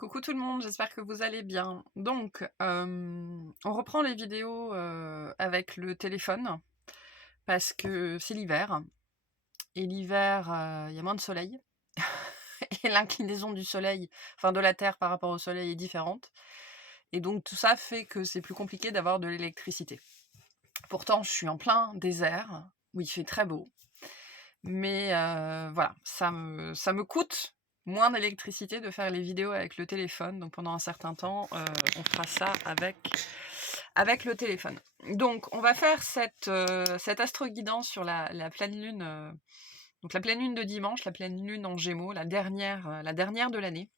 Coucou tout le monde, j'espère que vous allez bien. Donc, on reprend les vidéos avec le téléphone parce que c'est l'hiver. Et l'hiver, il y a moins de soleil. Et l'inclinaison du soleil, enfin de la Terre par rapport au soleil est différente. Et donc tout ça fait que c'est plus compliqué d'avoir de l'électricité. Pourtant, je suis en plein désert où il fait très beau. Mais voilà, ça me coûte moins d'électricité de faire les vidéos avec le téléphone. Donc pendant un certain temps, on fera ça avec le téléphone. Donc on va faire cette astro-guidance sur la pleine lune. Donc la pleine lune de dimanche, la pleine lune en Gémeaux, la dernière de l'année.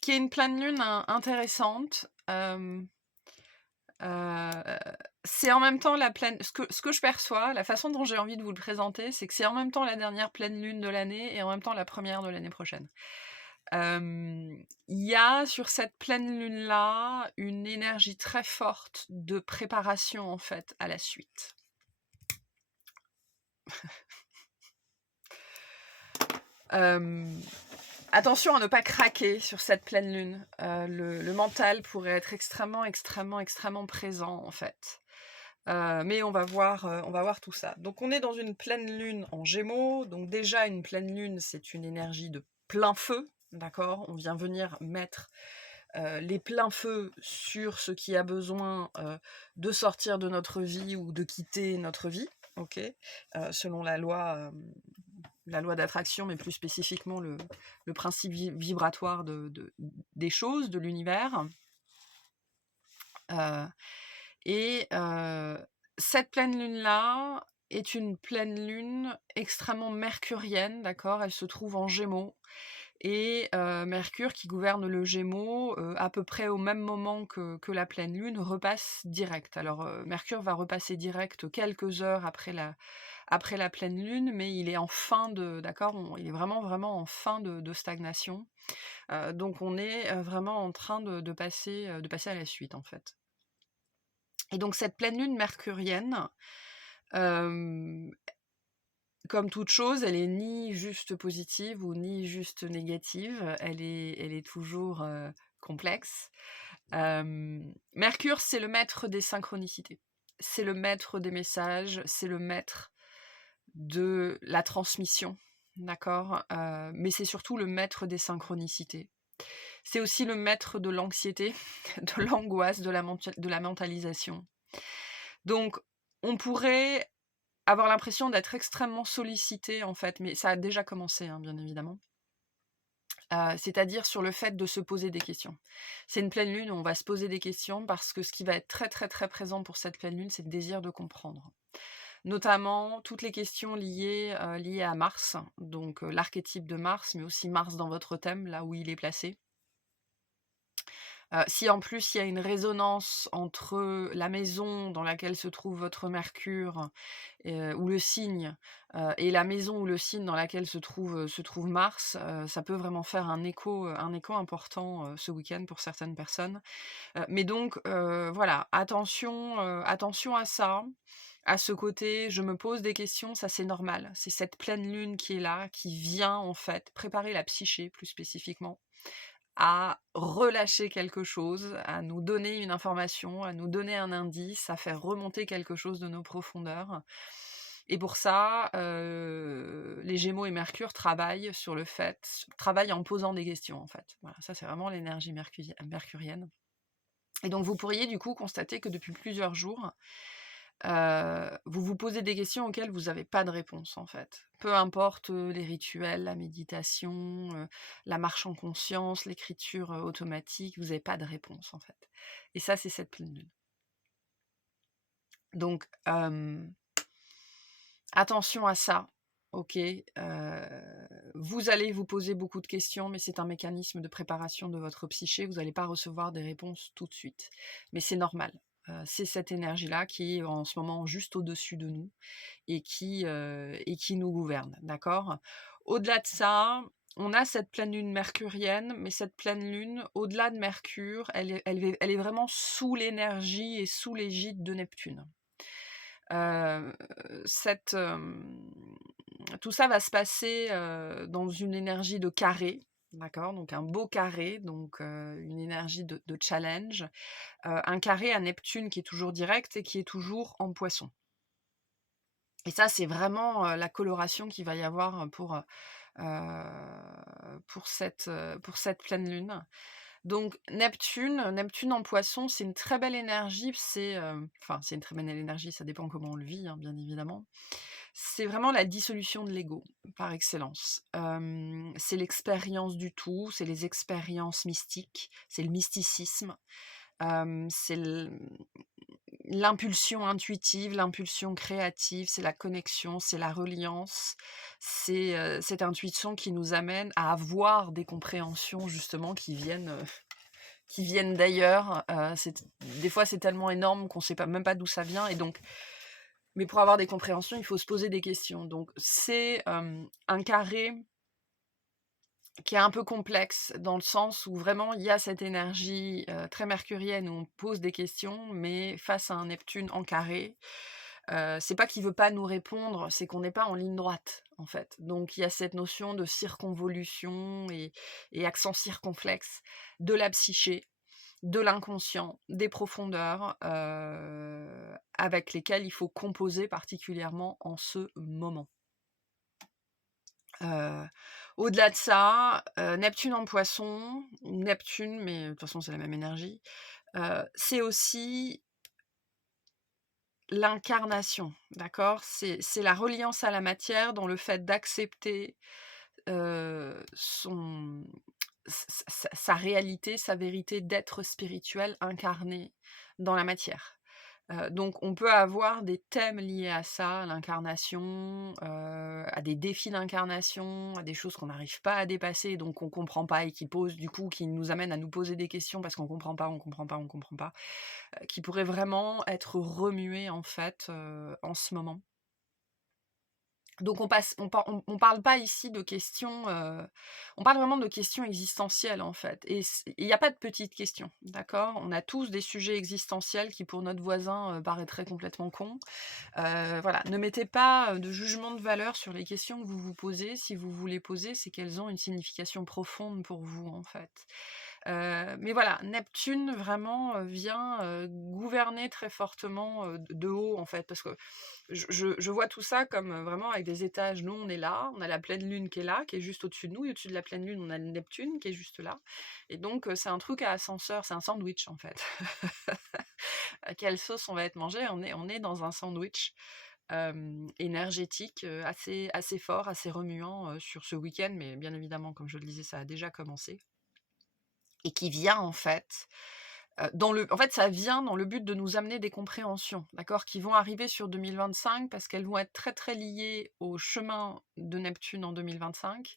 Qui est une pleine lune intéressante. C'est en même temps la pleine. Ce que je perçois, la façon dont j'ai envie de vous le présenter, c'est que c'est en même temps la dernière pleine lune de l'année et en même temps la première de l'année prochaine. Il y a sur cette pleine lune-là une énergie très forte de préparation en fait à la suite. Attention à ne pas craquer sur cette pleine lune. Le mental pourrait être extrêmement présent en fait. Mais on va voir tout ça. Donc on est dans une pleine lune en Gémeaux. Donc déjà une pleine lune, c'est une énergie de plein feu, d'accord. On vient venir mettre les pleins feux sur ce qui a besoin de sortir de notre vie ou de quitter notre vie, ok, selon la loi d'attraction, mais plus spécifiquement le principe vibratoire des choses, de l'univers. Et cette pleine lune-là est une pleine lune extrêmement mercurienne, d'accord. Elle se trouve en Gémeaux. Et Mercure, qui gouverne le Gémeaux, à peu près au même moment que la pleine lune, repasse direct. Alors Mercure va repasser direct quelques heures après la pleine lune, mais il est en fin de, d'accord, il est vraiment en fin de stagnation. Donc on est vraiment en train de passer à la suite, en fait. Et donc cette pleine lune mercurienne, comme toute chose, elle est ni juste positive ou ni juste négative, elle est toujours complexe. Mercure, c'est le maître des synchronicités, c'est le maître des messages, c'est le maître de la transmission, d'accord. Mais c'est surtout le maître des synchronicités. C'est aussi le maître de l'anxiété, de l'angoisse, de la mentalisation. Donc, on pourrait avoir l'impression d'être extrêmement sollicité, en fait, mais ça a déjà commencé, hein, bien évidemment. C'est-à-dire sur le fait de se poser des questions. C'est une pleine lune où on va se poser des questions parce que ce qui va être très présent pour cette pleine lune, c'est le désir de comprendre. Notamment toutes les questions liées à Mars, donc l'archétype de Mars, mais aussi Mars dans votre thème, là où il est placé. Si en plus il y a une résonance entre la maison dans laquelle se trouve votre Mercure, ou le signe, et la maison ou le signe dans laquelle se trouve Mars, ça peut vraiment faire un écho important, ce week-end pour certaines personnes. Mais donc voilà, attention à ça, à ce côté, je me pose des questions, ça c'est normal. C'est cette pleine lune qui est là, qui vient en fait préparer la psyché plus spécifiquement à relâcher quelque chose, à nous donner une information, à nous donner un indice, à faire remonter quelque chose de nos profondeurs. Et pour ça, les Gémeaux et Mercure travaillent en posant des questions en fait. Voilà, ça c'est vraiment l'énergie mercurienne. Et donc vous pourriez du coup constater que depuis plusieurs jours, vous vous posez des questions auxquelles vous n'avez pas de réponse en fait. Peu importe les rituels, la méditation, la marche en conscience, l'écriture automatique, vous n'avez pas de réponse en fait. Et ça, c'est cette pleine lune. Donc, attention à ça, ok. Vous allez vous poser beaucoup de questions, mais c'est un mécanisme de préparation de votre psyché. Vous n'allez pas recevoir des réponses tout de suite. Mais c'est normal. C'est cette énergie-là qui est en ce moment juste au-dessus de nous et qui nous gouverne, d'accord. Au-delà de ça, on a cette pleine lune mercurienne, mais cette pleine lune, au-delà de Mercure, elle est vraiment sous l'énergie et sous l'égide de Neptune. Cette tout ça va se passer, dans une énergie de carré, d'accord? Donc un beau carré, donc une énergie de challenge. Un carré à Neptune qui est toujours direct et qui est toujours en Poisson. Et ça, c'est vraiment, la coloration qu'il va y avoir, pour cette pleine lune. Donc Neptune en Poisson, c'est une très belle énergie, enfin, c'est une très belle énergie, ça dépend comment on le vit, hein, bien évidemment. C'est vraiment la dissolution de l'ego, par excellence. C'est l'expérience du tout, c'est les expériences mystiques, c'est le mysticisme, c'est l'impulsion intuitive, l'impulsion créative, c'est la connexion, c'est la reliance, c'est, cette intuition qui nous amène à avoir des compréhensions justement qui viennent d'ailleurs. Des fois, c'est tellement énorme qu'on sait pas même pas d'où ça vient et donc mais pour avoir des compréhensions, il faut se poser des questions. Donc c'est, un carré qui est un peu complexe dans le sens où vraiment il y a cette énergie, très mercurienne où on pose des questions, mais face à un Neptune en carré, c'est pas qu'il veut pas nous répondre, c'est qu'on n'est pas en ligne droite, en fait. Donc il y a cette notion de circonvolution et accent circonflexe de la psyché, de l'inconscient, des profondeurs, avec lesquelles il faut composer particulièrement en ce moment. Heu, Au-delà de ça, Neptune en Poisson, Neptune, mais de toute façon c'est la même énergie, c'est aussi l'incarnation, d'accord? C'est la reliance à la matière dans le fait d'accepter, son sa réalité, sa vérité d'être spirituel incarné dans la matière. Donc on peut avoir des thèmes liés à ça, à l'incarnation, à des défis d'incarnation, à des choses qu'on n'arrive pas à dépasser, donc qu'on comprend pas et qui nous amènent à nous poser des questions parce qu'on comprend pas, on comprend pas, on comprend pas, qui pourraient vraiment être remuées en fait, en ce moment. Donc on parle pas ici de questions, on parle vraiment de questions existentielles, en fait et il y a pas de petites questions, d'accord? On a tous des sujets existentiels qui, pour notre voisin, paraîtraient complètement cons. Voilà, ne mettez pas, de jugement de valeur sur les questions que vous vous posez. Si vous vous les posez, c'est qu'elles ont une signification profonde pour vous, en fait. Mais voilà, Neptune vraiment, vient, gouverner très fortement, de haut, en fait, parce que je vois tout ça comme, vraiment avec des étages. Nous, on est là, on a la pleine lune qui est là, qui est juste au-dessus de nous et au-dessus de la pleine lune, on a le Neptune qui est juste là et donc c'est un truc à ascenseur, c'est un sandwich, en fait. À quelle sauce on va être mangé? On est dans un sandwich, énergétique, assez fort, assez remuant, sur ce week-end, mais bien évidemment, comme je le disais, ça a déjà commencé et qui vient en fait, ça vient dans le but de nous amener des compréhensions, d'accord? Qui vont arriver sur 2025 parce qu'elles vont être très, très liées au chemin de Neptune en 2025,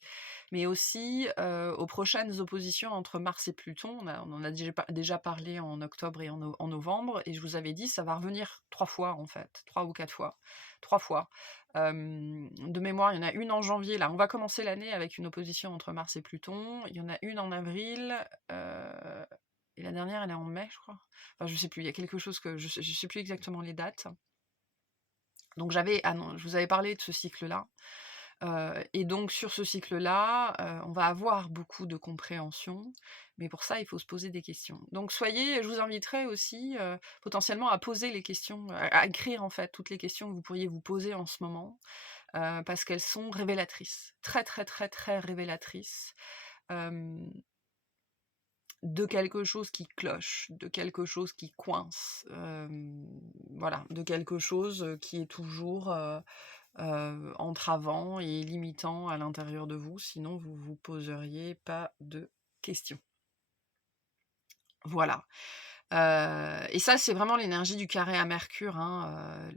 mais aussi, aux prochaines oppositions entre Mars et Pluton. On en a déjà parlé en octobre et en novembre et je vous avais dit ça va revenir 3 fois en fait, 3 ou 4 fois, 3 fois. De mémoire, il y en a une en janvier là, on va commencer l'année avec une opposition entre Mars et Pluton. Il y en a une en avril, et la dernière, elle est en mai, je crois. Enfin, je sais plus, il y a quelque chose que je sais plus exactement les dates. Donc ah non, je vous avais parlé de ce cycle-là. Et donc sur ce cycle-là, on va avoir beaucoup de compréhension, mais pour ça, il faut se poser des questions. Donc je vous inviterai aussi, potentiellement à poser les questions, à écrire en fait toutes les questions que vous pourriez vous poser en ce moment, parce qu'elles sont révélatrices. Très, très, très, très révélatrices. Hem De quelque chose qui cloche, de quelque chose qui coince, voilà, de quelque chose, qui est toujours, entravant et limitant à l'intérieur de vous, sinon vous vous poseriez pas de questions. Voilà, et ça, c'est vraiment l'énergie du carré à Mercure, hein,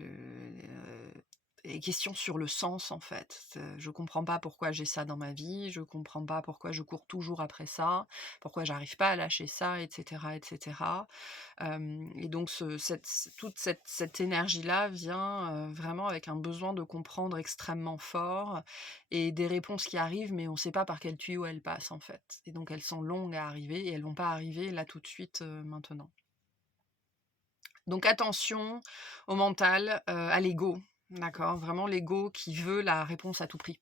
les questions sur le sens, en fait. Je comprends pas pourquoi j'ai ça dans ma vie, je comprends pas pourquoi je cours toujours après ça, pourquoi j'arrive pas à lâcher ça et cetera et cetera. Et donc toute cette énergie-là vient, vraiment avec un besoin de comprendre extrêmement fort et des réponses qui arrivent, mais on ne sait pas par quel tuyau elles passent, en fait. Et donc elles sont longues à arriver et elles vont pas arriver là tout de suite, maintenant. Donc attention au mental, à l'ego. D'accord? Vraiment l'ego qui veut la réponse à tout prix,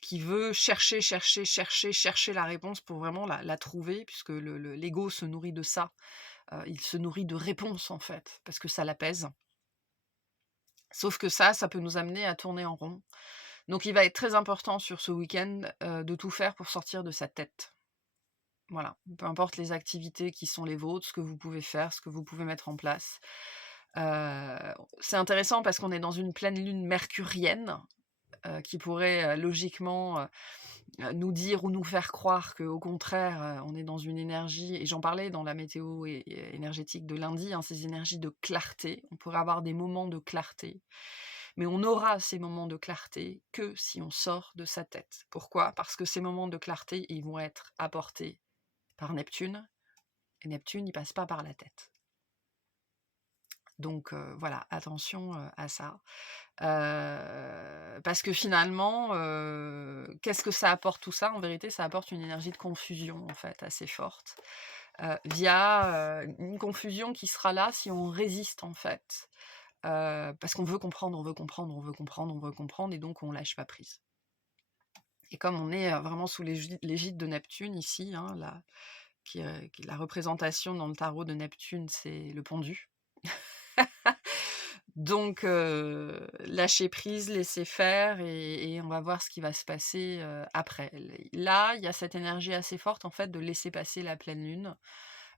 qui veut chercher, chercher, chercher, chercher la réponse pour vraiment la trouver puisque l'ego se nourrit de ça. Il se nourrit de réponses, en fait, parce que ça l'apaise. Sauf que ça peut nous amener à tourner en rond. Donc il va être très important sur ce week-end, de tout faire pour sortir de sa tête. Voilà, peu importe les activités qui sont les vôtres, ce que vous pouvez faire, ce que vous pouvez mettre en place. Heu, c'est intéressant parce qu'on est dans une pleine lune mercurienne, qui pourrait, logiquement, nous dire ou nous faire croire qu'au contraire, on est dans une énergie et j'en parlais dans la météo énergétique de lundi, hein, ces énergies de clarté. On pourrait avoir des moments de clarté, mais on aura ces moments de clarté que si on sort de sa tête. Pourquoi? Parce que ces moments de clarté, ils vont être apportés par Neptune et Neptune, il passe pas par la tête. Donc voilà, attention, à ça. Parce que finalement, qu'est-ce que ça apporte tout ça? En vérité, ça apporte une énergie de confusion, en fait, assez forte, via, une confusion qui sera là si on résiste, en fait. Parce qu'on veut comprendre, on veut comprendre, on veut comprendre, on veut comprendre et donc on lâche pas prise. Et comme on est, vraiment sous l'égide de Neptune ici, hein, qui est la représentation dans le tarot de Neptune, c'est le pendu. Donc lâcher prise, laisser faire et on va voir ce qui va se passer, après. Là, il y a cette énergie assez forte, en fait, de laisser passer la pleine lune,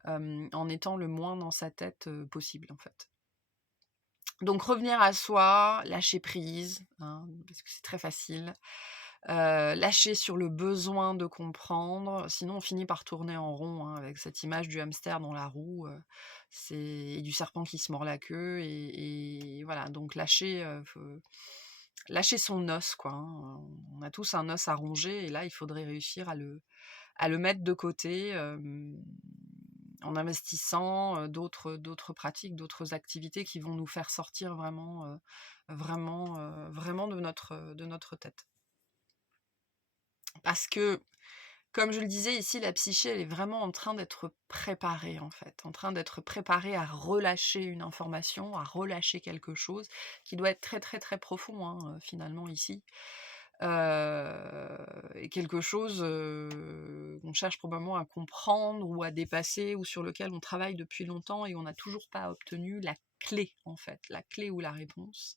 en étant le moins dans sa tête, possible, en fait. Donc revenir à soi, lâcher prise, hein, parce que c'est très facile. Lâcher sur le besoin de comprendre, sinon on finit par tourner en rond, hein, avec cette image du hamster dans la roue, c'est et du serpent qui se mord la queue et voilà, donc lâcher son os, quoi, hein. On a tous un os à ronger et là, il faudrait réussir à le mettre de côté, en investissant, d'autres pratiques, d'autres activités qui vont nous faire sortir vraiment de notre tête. Parce que, comme je le disais ici, la psyché, elle est vraiment en train d'être préparée, en fait, en train d'être préparée à relâcher une information, à relâcher quelque chose qui doit être très, très, très profond, hein, finalement ici. Et quelque chose, qu'on cherche probablement à comprendre ou à dépasser ou sur lequel on travaille depuis longtemps et on n'a toujours pas obtenu la clé, en fait, la clé ou la réponse.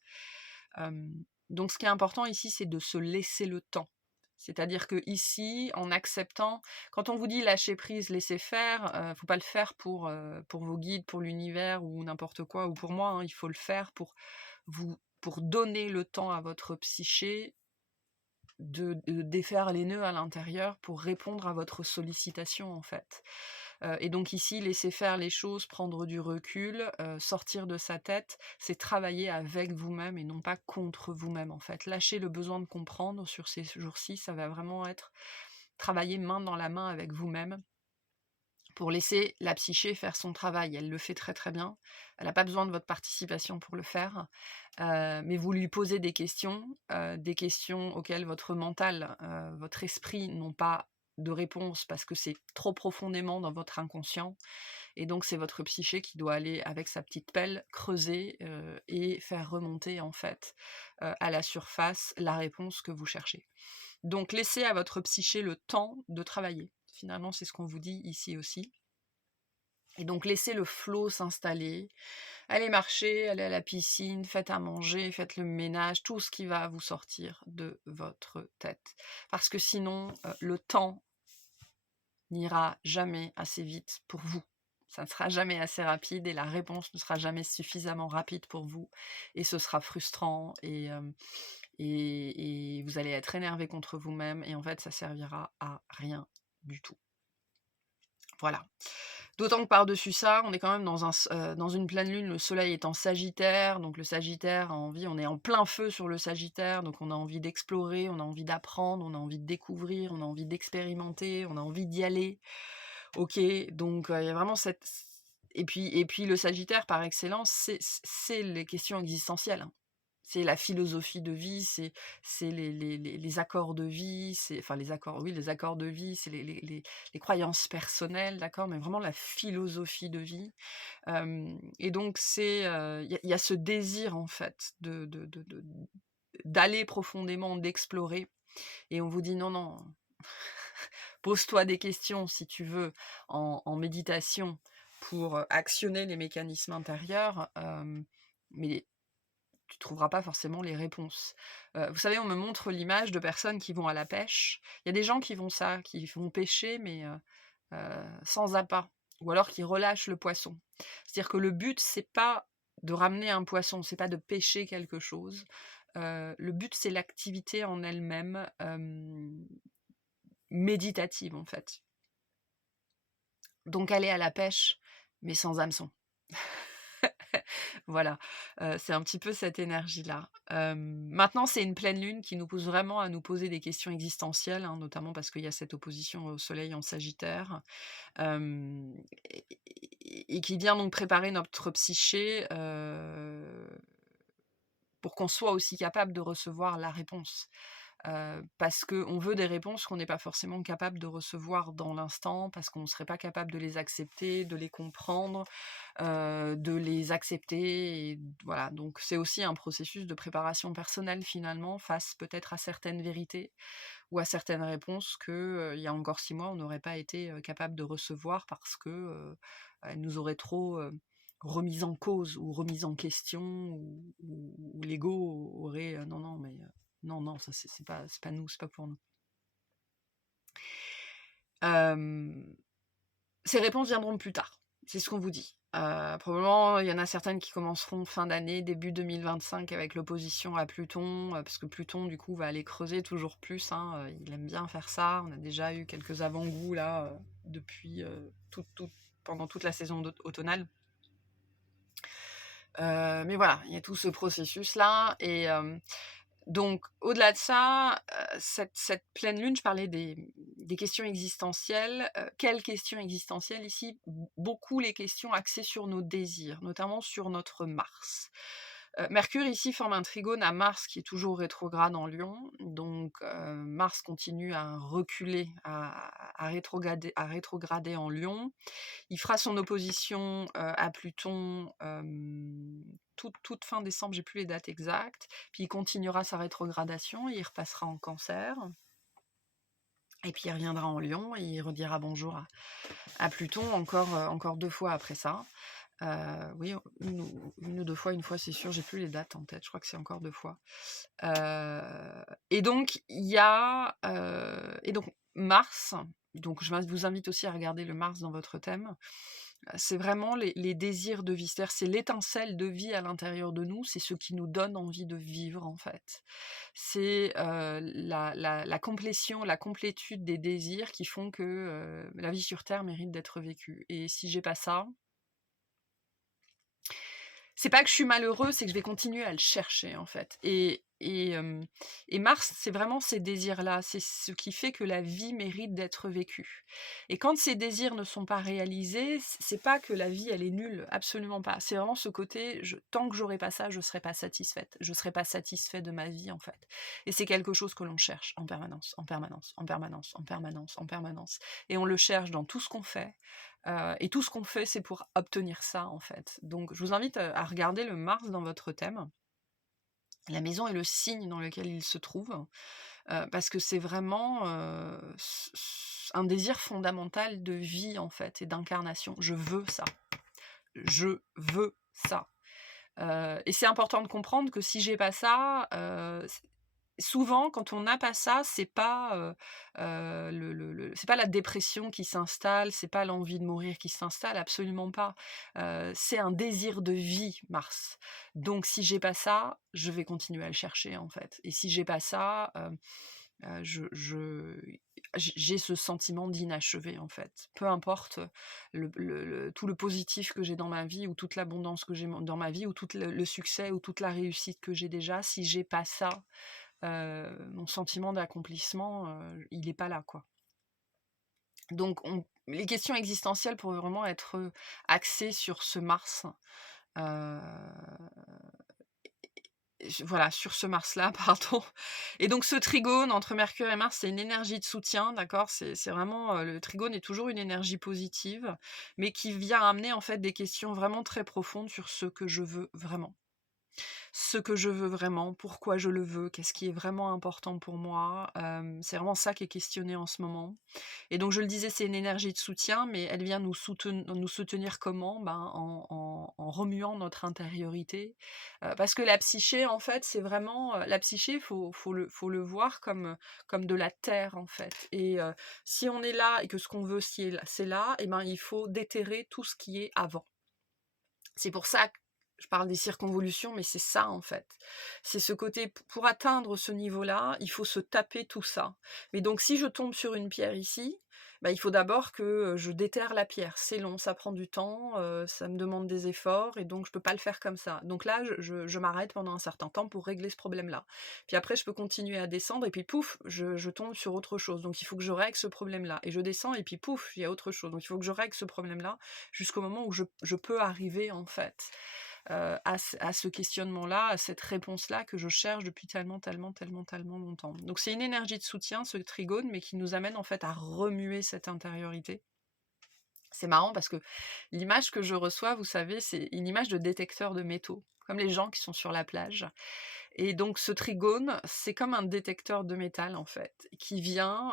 Donc ce qui est important ici, c'est de se laisser le temps. C'est-à-dire que ici, en acceptant quand on vous dit lâcher prise, laisser faire, faut pas le faire pour vos guides, pour l'univers ou n'importe quoi ou pour moi, hein. Il faut le faire pour donner le temps à votre psyché de défaire les nœuds à l'intérieur pour répondre à votre sollicitation, en fait. Et donc ici, laisser faire les choses, prendre du recul, sortir de sa tête, c'est travailler avec vous-même et non pas contre vous-même, en fait. Lâcher le besoin de comprendre sur ces jours-ci, ça va vraiment être travailler main dans la main avec vous-même pour laisser la psyché faire son travail. Elle le fait très, très bien. Elle a pas besoin de votre participation pour le faire, mais vous lui posez des questions auxquelles votre mental, votre esprit n'ont pas de réponse parce que c'est trop profondément dans votre inconscient et donc c'est votre psyché qui doit aller avec sa petite pelle creuser, et faire remonter en fait, à la surface la réponse que vous cherchez. Donc laissez à votre psyché le temps de travailler. Finalement, c'est ce qu'on vous dit ici aussi. Et donc laissez le flow s'installer. Allez marcher, allez à la piscine, faites à manger, faites le ménage, tout ce qui va vous sortir de votre tête. Parce que sinon, le temps n'ira jamais assez vite pour vous. Ça ne sera jamais assez rapide et la réponse ne sera jamais suffisamment rapide pour vous. Et ce sera frustrant et vous allez être énervé contre vous-même et en fait, ça servira à rien du tout. Voilà. D'autant que par-dessus ça, on est quand même dans une pleine lune, le soleil est en Sagittaire, donc le Sagittaire a envie on est en plein feu sur le Sagittaire, donc on a envie d'explorer, on a envie d'apprendre, on a envie de découvrir, on a envie d'expérimenter, on a envie d'y aller. OK, donc il y a vraiment cette et puis le Sagittaire par excellence, c'est les questions existentielles, hein. C'est la philosophie de vie, c'est les accords de vie, c'est enfin les accords, oui, les accords de vie, c'est les croyances personnelles, d'accord? Mais vraiment la philosophie de vie. Et donc il y a ce désir en fait d'aller profondément, d'explorer et on vous dit: «Non, non, pose-toi des questions si tu veux en méditation pour, actionner les mécanismes intérieurs, mais tu trouveras pas forcément les réponses». Vous savez, on me montre l'image de personnes qui vont à la pêche. Il y a des gens qui vont pêcher, mais sans appât ou alors qui relâchent le poisson. C'est-à-dire que le but, c'est pas de ramener un poisson, c'est pas de pêcher quelque chose. Le but, c'est l'activité en elle-même, méditative, en fait. Donc aller à la pêche, mais sans hameçon. Voilà, c'est un petit peu cette énergie-là. Maintenant, c'est une pleine lune qui nous pousse vraiment à nous poser des questions existentielles, hein, notamment parce qu'il y a cette opposition au soleil en Sagittaire, hem et qui vient donc préparer notre psyché, pour qu'on soit aussi capable de recevoir la réponse. Parce qu'on veut des réponses qu'on n'est pas forcément capable de recevoir dans l'instant, parce qu'on ne serait pas capable de les accepter, de les comprendre, de les accepter et voilà, donc c'est aussi un processus de préparation personnelle finalement, face peut-être à certaines vérités ou à certaines réponses que, il y a encore 6 mois, on n'aurait pas été, capable de recevoir parce que, elles nous auraient trop, remises en cause ou remises en question ou l'ego aurait, «Non, non, mais non, non, ça c'est pas nous, c'est pas pour nous». Hem Ces réponses viendront plus tard, c'est ce qu'on vous dit. Probablement, il y en a certaines qui commenceront fin d'année, début 2025 avec l'opposition à Pluton, parce que Pluton, du coup, va aller creuser toujours plus, hein, il aime bien faire ça. On a déjà eu quelques avant-goûts là, depuis, pendant toute la saison automnale. Mais voilà, il y a tout ce processus-là et donc au-delà de ça, cette pleine lune, je parlais des questions existentielles. Quelles questions existentielles ici? Beaucoup les questions axées sur nos désirs, notamment sur notre Mars. Mercure ici forme un trigone à Mars qui est toujours rétrograde en Lion, donc Mars continue à reculer, à rétrograder en Lion. Il fera son opposition, à Pluton, toute fin décembre, j'ai plus les dates exactes, puis il continuera sa rétrogradation, il repassera en Cancer et puis il reviendra en Lion et il redira bonjour à Pluton encore 2 fois après ça. Oui, 1 ou 2 fois, 1 fois c'est sûr, j'ai plus les dates en tête, je crois que c'est encore 2 fois. Et donc il y a, et donc Mars, donc je vous invite aussi à regarder le Mars dans votre thème. C'est vraiment les désirs de vie, c'est-à-dire c'est l'étincelle de vie à l'intérieur de nous, c'est ce qui nous donne envie de vivre en fait. C'est, la complétion, la complétude des désirs qui font que, la vie sur terre mérite d'être vécue et si j'ai pas ça, c'est pas que je suis malheureux, c'est que je vais continuer à le chercher, en fait et Mars, c'est vraiment ces désirs-là, c'est ce qui fait que la vie mérite d'être vécue et quand ces désirs ne sont pas réalisés, c'est pas que la vie, elle est nulle, absolument pas. C'est vraiment ce côté, je tant que j'aurai pas ça, je serai pas satisfaite. Je serai pas satisfait de ma vie, en fait et c'est quelque chose que l'on cherche en permanence, en permanence, en permanence, en permanence, en permanence et on le cherche dans tout ce qu'on fait. Et tout ce qu'on fait, c'est pour obtenir ça, en fait. Donc je vous invite, à regarder le Mars dans votre thème, la maison et le signe dans lequel il se trouve, parce que c'est vraiment, un désir fondamental de vie, en fait et d'incarnation. Je veux ça, je veux ça. Et c'est important de comprendre que si j'ai pas ça, souvent, quand on n'a pas ça, c'est pas, c'est pas la dépression qui s'installe, c'est pas l'envie de mourir qui s'installe, absolument pas. C'est un désir de vie, Mars. Donc si j'ai pas ça, je vais continuer à le chercher, en fait. Et si j'ai pas ça, j'ai ce sentiment d'inachevé, en fait. Peu importe tout le positif que j'ai dans ma vie ou toute l'abondance que j'ai dans ma vie ou tout le succès ou toute la réussite que j'ai déjà, si j'ai pas ça, mon sentiment d'accomplissement, il est pas là, quoi. Donc les questions existentielles pourraient vraiment être, axées sur ce Mars, heu voilà, sur ce Mars-là, pardon. Et donc ce trigone entre Mercure et Mars, c'est une énergie de soutien, d'accord? C'est vraiment, le trigone est toujours une énergie positive, mais qui vient amener, en fait, des questions vraiment très profondes sur ce que je veux vraiment. Ce que je veux vraiment, pourquoi je le veux, qu'est-ce qui est vraiment important pour moi, c'est vraiment ça qui est questionné en ce moment. Et donc je le disais, c'est une énergie de soutien, mais elle vient nous soutenir comment? Ben, en remuant notre intériorité, parce que la psyché, en fait, c'est vraiment, la psyché, faut le voir comme de la terre, en fait. Et si on est là et que ce qu'on veut, c'est là, et ben, il faut déterrer tout ce qui est avant. C'est pour ça que je parle des circonvolutions, mais c'est ça en fait. C'est ce côté, pour atteindre ce niveau-là, il faut se taper tout ça. Mais donc si je tombe sur une pierre ici, bah, il faut d'abord que, je déterre la pierre. C'est long, ça prend du temps, ça me demande des efforts et donc je peux pas le faire comme ça. Donc là, je m'arrête pendant un certain temps pour régler ce problème-là. Puis après, je peux continuer à descendre et puis pouf, je tombe sur autre chose. Donc il faut que je règle ce problème-là et je descends et puis pouf, il y a autre chose. Donc il faut que je règle ce problème-là jusqu'au moment où je peux arriver en fait, à ce questionnement-là, à cette réponse-là que je cherche depuis tellement, tellement, tellement, tellement longtemps. Donc c'est une énergie de soutien, ce trigone, mais qui nous amène en fait à remuer cette intériorité. C'est marrant parce que l'image que je reçois, vous savez, c'est une image de détecteur de métaux, comme les gens qui sont sur la plage. Et donc ce trigone, c'est comme un détecteur de métal en fait, qui vient,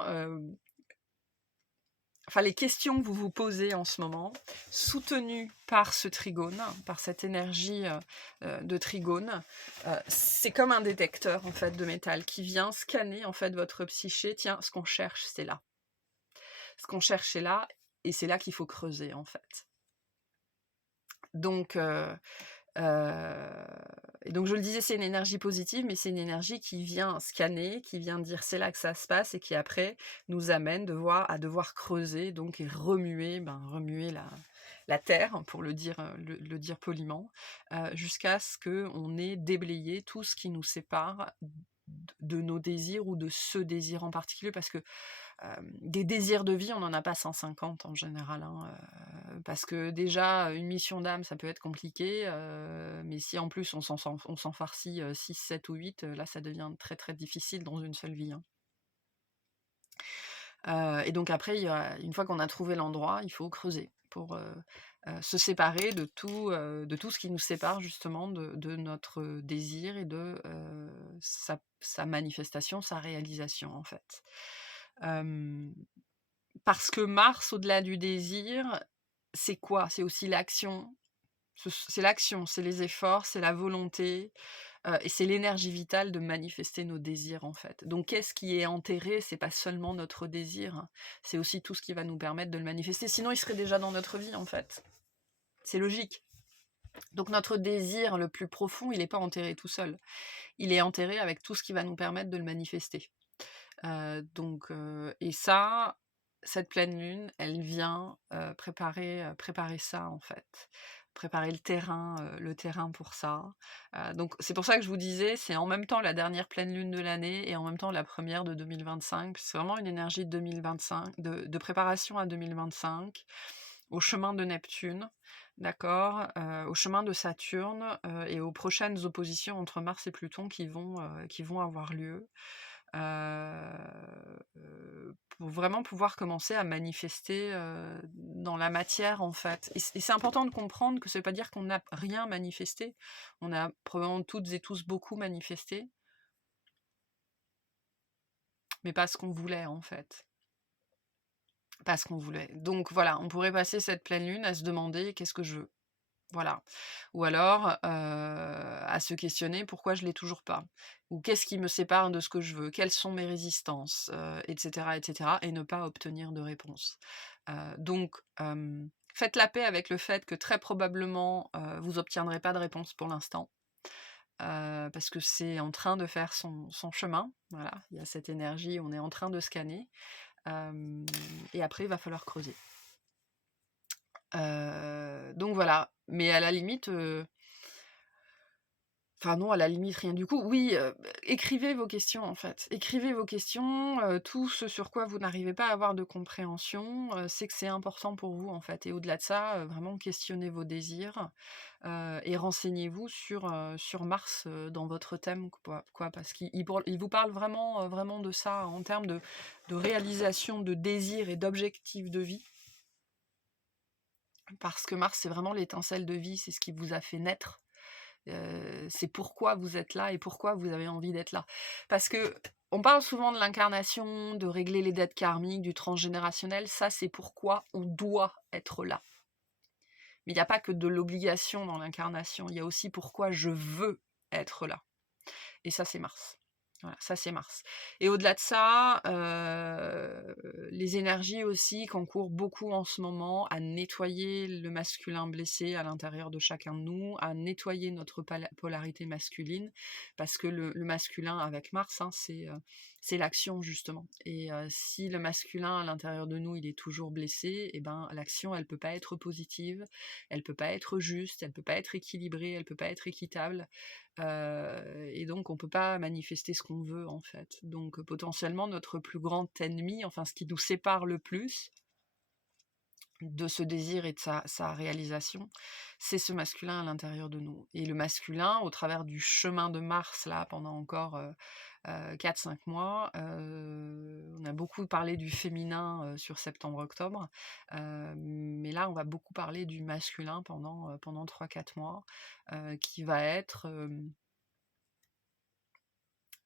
enfin, les questions que vous vous posez en ce moment, soutenues par ce trigone, par cette énergie, de trigone, c'est comme un détecteur, en fait, de métal qui vient scanner, en fait, votre psyché. Tiens, ce qu'on cherche, c'est là. Ce qu'on cherche, c'est là et c'est là qu'il faut creuser, en fait. Donc Heu et donc je le disais, c'est une énergie positive, mais c'est une énergie qui vient scanner, qui vient dire: «C'est là que ça se passe» et qui après nous amène à devoir creuser donc et remuer, remuer la terre pour le dire poliment, jusqu'à ce qu'on ait déblayé tout ce qui nous sépare de nos désirs ou de ce désir en particulier. Parce que des désirs de vie, on n'en a pas 150 en général, hein, parce que déjà, une mission d'âme, ça peut être compliqué, mais si en plus on s'en farcit, 6, 7 ou 8, là ça devient très, très difficile dans une seule vie, hein. Et donc après, une fois qu'on a trouvé l'endroit, il faut creuser pour, se séparer de tout ce qui nous sépare justement de notre désir et de, sa manifestation, sa réalisation, en fait. Hem Parce que Mars, au-delà du désir, c'est quoi? C'est aussi l'action. C'est l'action, c'est les efforts, c'est la volonté, et c'est l'énergie vitale de manifester nos désirs, en fait. Donc qu'est-ce qui est enterré? C'est pas seulement notre désir, hein, c'est aussi tout ce qui va nous permettre de le manifester. Sinon, il serait déjà dans notre vie, en fait. C'est logique. Donc notre désir le plus profond, il est pas enterré tout seul. Il est enterré avec tout ce qui va nous permettre de le manifester. Et ça, cette pleine lune, elle vient, préparer ça, en fait. Préparer le terrain pour ça. Donc c'est pour ça que je vous disais, c'est en même temps la dernière pleine lune de l'année et en même temps la première de 2025. C'est vraiment une énergie de 2025, de préparation à 2025, au chemin de Neptune, d'accord? Au chemin de Saturne, et aux prochaines oppositions entre Mars et Pluton qui vont avoir lieu. Pour vraiment pouvoir commencer à manifester, dans la matière, en fait. Et c'est important de comprendre que ça veut pas dire qu'on n'a rien manifesté. On a probablement toutes et tous beaucoup manifesté, mais pas ce qu'on voulait, en fait. Pas ce qu'on voulait. Donc voilà, on pourrait passer cette pleine lune à se demander: «Qu'est-ce que je veux?» Voilà. Ou alors, à se questionner: «Pourquoi je l'ai toujours pas?» Ou «Qu'est-ce qui me sépare de ce que je veux? Quelles sont mes résistances?» Et cetera, et cetera, et ne pas obtenir de réponse. Donc, faites la paix avec le fait que très probablement, vous obtiendrez pas de réponse pour l'instant, parce que c'est en train de faire son chemin. Voilà, il y a cette énergie, on est en train de scanner, hem et après il va falloir creuser. Donc voilà, mais à la limite, Enfin non, à la limite, rien du coup. Oui, écrivez vos questions, en fait. Écrivez vos questions, tout ce sur quoi vous n'arrivez pas à avoir de compréhension, c'est que c'est important pour vous, en fait, et au-delà de ça, vraiment questionnez vos désirs, et renseignez-vous sur Mars, dans votre thème, quoi, parce qu'il vous parle vraiment, vraiment de ça en termes de réalisation de désirs et d'objectifs de vie. Parce que Mars, c'est vraiment l'étincelle de vie, c'est ce qui vous a fait naître. C'est pourquoi vous êtes là et pourquoi vous avez envie d'être là. Parce que on parle souvent de l'incarnation, de régler les dettes karmiques, du transgénérationnel, ça c'est pourquoi on doit être là. Mais il n'y a pas que de l'obligation dans l'incarnation, il y a aussi pourquoi je veux être là. Et ça c'est Mars. Voilà, ça c'est Mars. Et au-delà de ça, les énergies aussi concourent beaucoup en ce moment à nettoyer le masculin blessé à l'intérieur de chacun de nous, à nettoyer notre polarité masculine, parce que le masculin avec Mars, hein, c'est l'action justement. Et si le masculin à l'intérieur de nous, il est toujours blessé, et ben l'action, elle peut pas être positive, elle peut pas être juste, elle peut pas être équilibrée, elle peut pas être équitable. Et donc on peut pas manifester ce qu'on veut en fait. Donc potentiellement notre plus grand ennemi, enfin ce qui nous sépare le plus de ce désir et de sa réalisation, c'est ce masculin à l'intérieur de nous. Et le masculin, au travers du chemin de Mars, là, pendant encore 4-5 mois, on a beaucoup parlé du féminin sur septembre-octobre, mais là, on va beaucoup parler du masculin pendant 3-4 mois, qui va être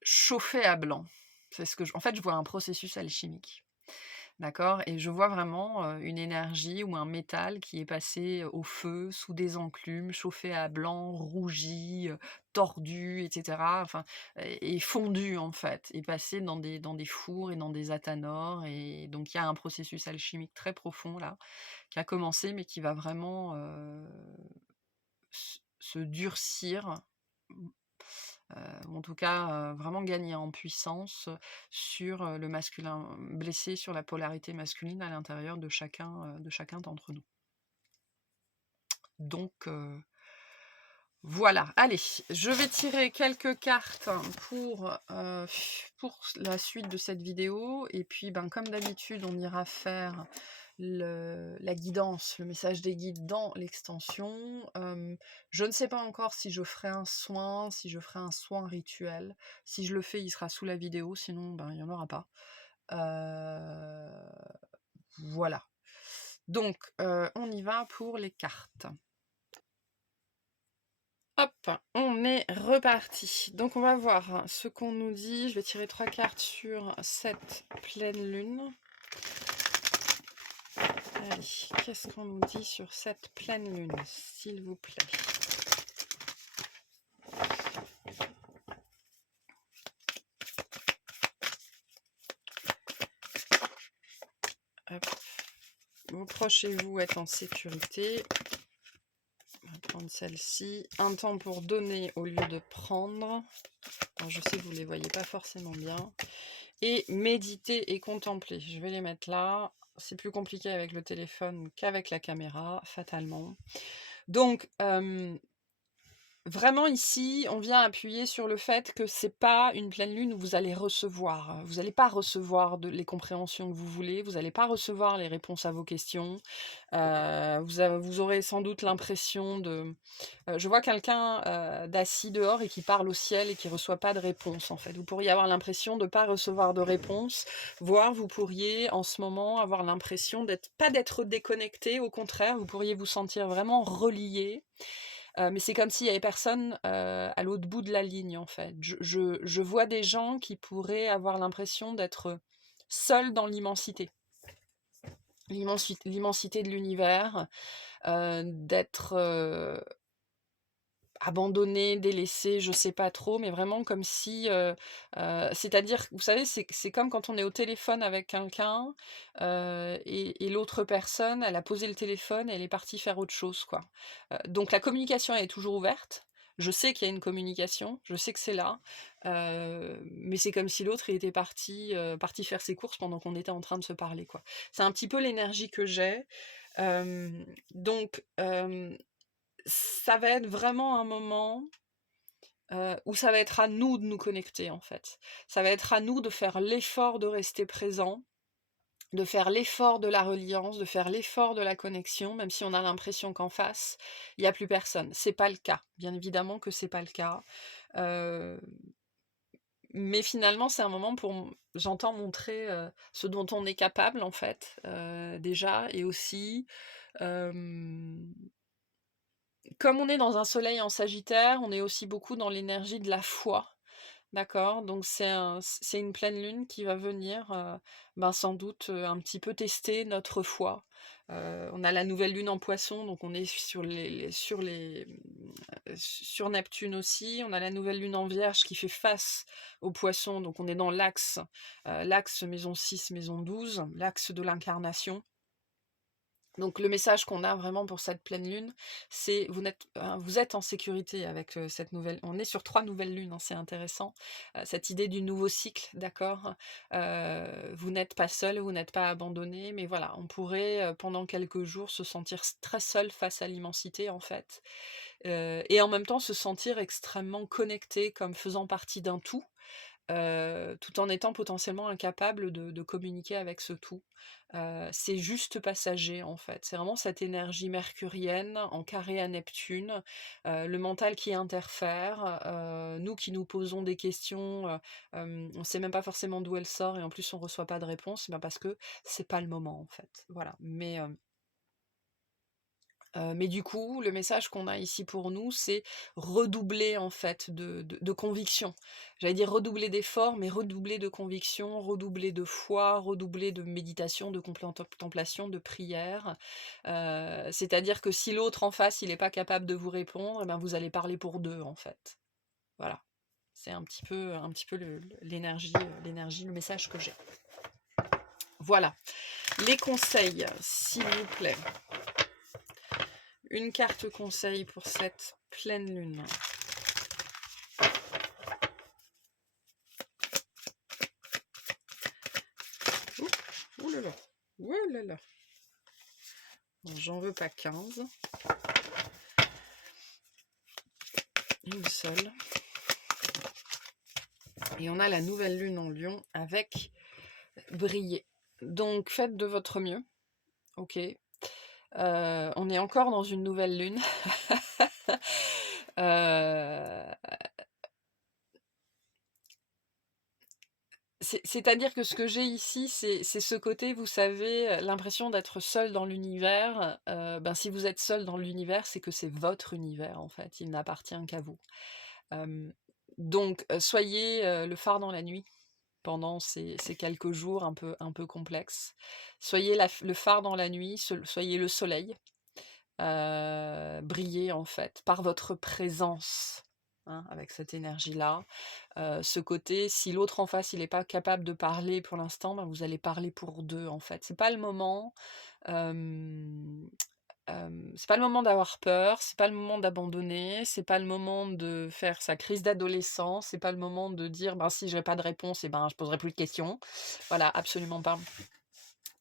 chauffé à blanc. C'est ce que en fait, je vois un processus alchimique. D'accord? Et je vois vraiment, une énergie ou un métal qui est passé au feu, sous des enclumes, chauffé à blanc, rougi, tordu et cetera, enfin, et fondu, en fait, et passé dans des fours et dans des athanors, et donc il y a un processus alchimique très profond là, qui a commencé, mais qui va vraiment, se durcir, ou en tout cas, vraiment gagner en puissance, sur, le masculin blessé, sur la polarité masculine à l'intérieur de chacun d'entre nous. Donc voilà. Allez, je vais tirer quelques cartes pour la suite de cette vidéo, et puis, ben, comme d'habitude, on ira faire la guidance, le message des guides dans l'extension. Je ne sais pas encore si je ferai un soin, si je ferai un soin rituel. Si je le fais, il sera sous la vidéo, sinon, ben, il n'y en aura pas. Voilà. Donc, on y va pour les cartes. Hop, on est reparti. Donc on va voir ce qu'on nous dit. Je vais tirer 3 cartes sur cette pleine lune. Allez, qu'est-ce qu'on nous dit sur cette pleine lune, s'il vous plaît? Hop. Vos proches et vous êtes en sécurité. On va prendre celle-ci. Un temps pour donner au lieu de prendre. Alors, je sais que vous ne les voyez pas forcément bien. Et méditer et contempler. Je vais les mettre là. C'est plus compliqué avec le téléphone qu'avec la caméra, fatalement. Donc, vraiment ici, on vient appuyer sur le fait que c'est pas une pleine lune où vous allez recevoir. Vous n'allez pas recevoir les compréhensions que vous voulez, vous n'allez pas recevoir les réponses à vos questions. Vous aurez sans doute l'impression de... je vois quelqu'un d'assis dehors et qui parle au ciel et qui reçoit pas de réponse, en fait. Vous pourriez avoir l'impression de ne pas recevoir de réponse, voire vous pourriez en ce moment avoir l'impression pas d'être déconnecté, au contraire, vous pourriez vous sentir vraiment relié. Mais c'est comme s'il y avait personne à l'autre bout de la ligne, en fait. Je vois des gens qui pourraient avoir l'impression d'être seuls dans l'immensité. L'immensité de l'univers, d'être abandonnés, délaissés, je sais pas trop, mais vraiment comme si, c'est-à-dire, vous savez, c'est comme quand on est au téléphone avec quelqu'un, et l'autre personne, elle a posé le téléphone et elle est partie faire autre chose, quoi. Donc la communication, elle est toujours ouverte. Je sais qu'il y a une communication, je sais que c'est là, mais c'est comme si l'autre, il était parti faire ses courses pendant qu'on était en train de se parler, quoi. C'est un petit peu l'énergie que j'ai. Donc ça va être vraiment un moment où ça va être à nous de nous connecter, en fait. Ça va être à nous de faire l'effort de rester présent, de faire l'effort de la reliance, de faire l'effort de la connexion, même si on a l'impression qu'en face, il y a plus personne. C'est pas le cas. Bien évidemment que c'est pas le cas. Heu, mais finalement, c'est un moment pour j'entends montrer, ce dont on est capable, en fait, déjà et aussi, hem, comme on est dans un soleil en Sagittaire, on est aussi beaucoup dans l'énergie de la foi. D'accord, donc c'est une pleine lune qui va venir, ben, sans doute, un petit peu tester notre foi. On a la nouvelle lune en Poisson, donc on est sur Neptune aussi. On a la nouvelle lune en Vierge qui fait face aux Poissons, donc on est dans l'axe maison 6, maison 12, l'axe de l'incarnation. Donc le message qu'on a vraiment pour cette pleine lune, c'est vous êtes en sécurité avec, cette nouvelle on est sur 3 nouvelles lunes, hein, c'est intéressant. Cette idée du nouveau cycle, d'accord? Vous n'êtes pas seul, vous n'êtes pas abandonné, mais voilà, on pourrait, pendant quelques jours se sentir très seul face à l'immensité, en fait, et en même temps se sentir extrêmement connecté comme faisant partie d'un tout. Tout en étant potentiellement incapable de communiquer avec ce tout. C'est juste passager, en fait. C'est vraiment cette énergie mercurienne en carré à Neptune, le mental qui interfère, nous qui nous posons des questions, on sait même pas forcément d'où elle sort et en plus on reçoit pas de réponse, bah, parce que c'est pas le moment, en fait. Voilà. Mais du coup, le message qu'on a ici pour nous, c'est redoubler en fait de conviction. J'allais dire redoubler d'efforts, mais redoubler de conviction, redoubler de foi, redoubler de méditation, de contemplation, de prière. C'est-à-dire que si l'autre en face, il n'est pas capable de vous répondre, eh ben vous allez parler pour deux en fait. Voilà. C'est un petit peu l'énergie, le message que j'ai. Voilà. Les conseils, s'il vous plaît. Une carte conseil pour cette pleine lune. Ouh là là. Ouh là là. Bon, j'en veux pas 15. Une seule. Et on a la nouvelle lune en Lion avec briller. Donc faites de votre mieux. Ok. On est encore dans une nouvelle lune. C'est-à-dire que ce que j'ai ici, c'est ce côté, vous savez, l'impression d'être seul dans l'univers. Ben, si vous êtes seul dans l'univers, c'est que c'est votre univers, en fait. Il n'appartient qu'à vous. Hem, donc, soyez, le phare dans la nuit pendant ces quelques jours un peu complexes. Soyez le phare dans la nuit, soyez le soleil. Briller en fait, par votre présence, hein, avec cette énergie-là. Ce côté, si l'autre en face, il est pas capable de parler pour l'instant, ben, vous allez parler pour 2 en fait. C'est pas le moment, c'est pas le moment d'avoir peur, c'est pas le moment d'abandonner, c'est pas le moment de faire sa crise d'adolescence, c'est pas le moment de dire: «Ben, si j'ai pas de réponse et ben, je poserai plus de questions». Voilà, absolument pas.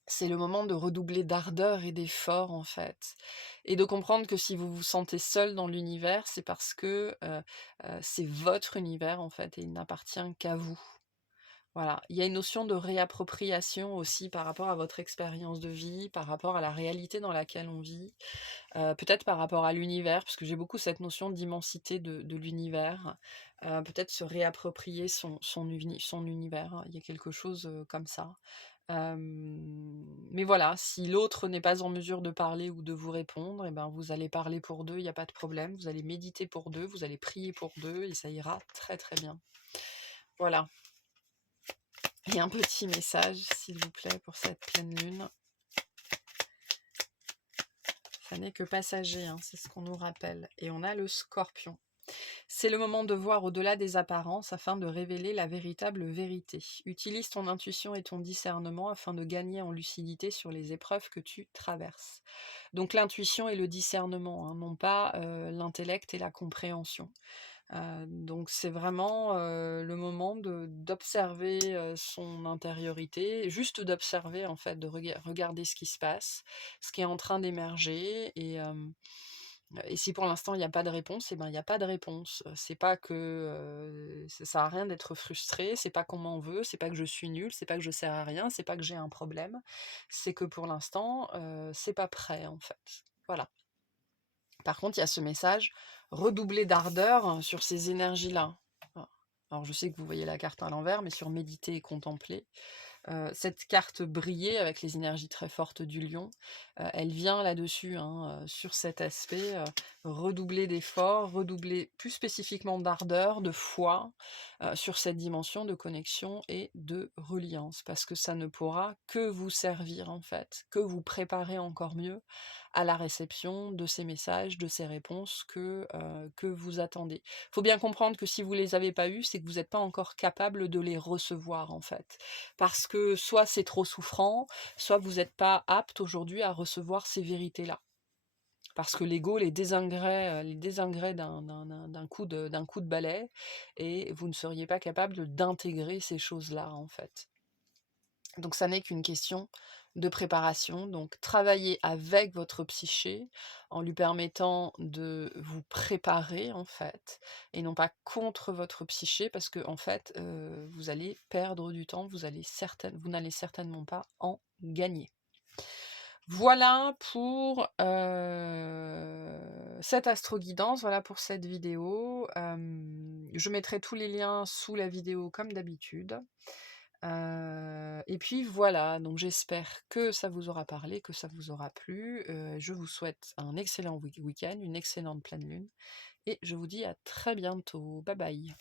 C'est le moment de redoubler d'ardeur et d'effort, en fait, et de comprendre que si vous vous sentez seul dans l'univers, c'est parce que, c'est votre univers, en fait, et il n'appartient qu'à vous. Voilà. Il y a une notion de réappropriation aussi par rapport à votre expérience de vie, par rapport à la réalité dans laquelle on vit, peut-être par rapport à l'univers, parce que j'ai beaucoup cette notion d'immensité de l'univers. Peut-être se réapproprier son univers, hein. Il y a quelque chose, comme ça. Mais voilà, si l'autre n'est pas en mesure de parler ou de vous répondre, et ben vous allez parler pour 2, il y a pas de problème. Vous allez méditer pour 2, vous allez prier pour 2 et ça ira très, très bien. Voilà. Et un petit message, s'il vous plaît, pour cette pleine lune. Ça n'est que passager, hein, c'est ce qu'on nous rappelle. Et on a le Scorpion. C'est le moment de voir au-delà des apparences afin de révéler la véritable vérité. Utilise ton intuition et ton discernement afin de gagner en lucidité sur les épreuves que tu traverses. Donc l'intuition et le discernement, hein, non pas l'intellect et la compréhension. Donc c'est vraiment le moment d'observer son intériorité, juste d'observer en fait, de regarder ce qui se passe, ce qui est en train d'émerger, et Et si pour l'instant il y a pas de réponse, et ben, il y a pas de réponse. C'est pas que, ça sert à rien d'être frustré, c'est pas qu'on m'en veut, c'est pas que je suis nulle, c'est pas que je sers à rien, c'est pas que j'ai un problème. C'est que pour l'instant, c'est pas prêt en fait. Voilà. Par contre, il y a ce message: «Redoubler d'ardeur sur ces énergies-là». Voilà. Alors je sais que vous voyez la carte à l'envers, mais sur méditer et contempler, cette carte brillait avec les énergies très fortes du lion, elle vient là-dessus, hein, sur cet aspect, redoubler d'efforts, redoubler plus spécifiquement d'ardeur, de foi, sur cette dimension de connexion et de reliance. Parce que ça ne pourra que vous servir en fait, que vous préparer encore mieux à la réception de ces messages, de ces réponses que vous attendez. Faut bien comprendre que si vous les avez pas eus, c'est que vous êtes pas encore capable de les recevoir en fait. Parce que soit c'est trop souffrant, soit vous n'êtes pas apte aujourd'hui à recevoir ces vérités-là. Parce que l'ego les désinguerait d'un coup de balai et vous ne seriez pas capable d'intégrer ces choses-là, en fait. Donc ça n'est qu'une question de préparation, donc travaillez avec votre psyché en lui permettant de vous préparer, en fait, et non pas contre votre psyché parce que en fait, vous allez perdre du temps, vous n'allez certainement pas en gagner. Voilà pour, cette astro-guidance, voilà pour cette vidéo. Je mettrai tous les liens sous la vidéo comme d'habitude. Et puis voilà, donc j'espère que ça vous aura parlé, que ça vous aura plu. Je vous souhaite un excellent week-end, une excellente pleine lune et je vous dis à très bientôt. Bye bye.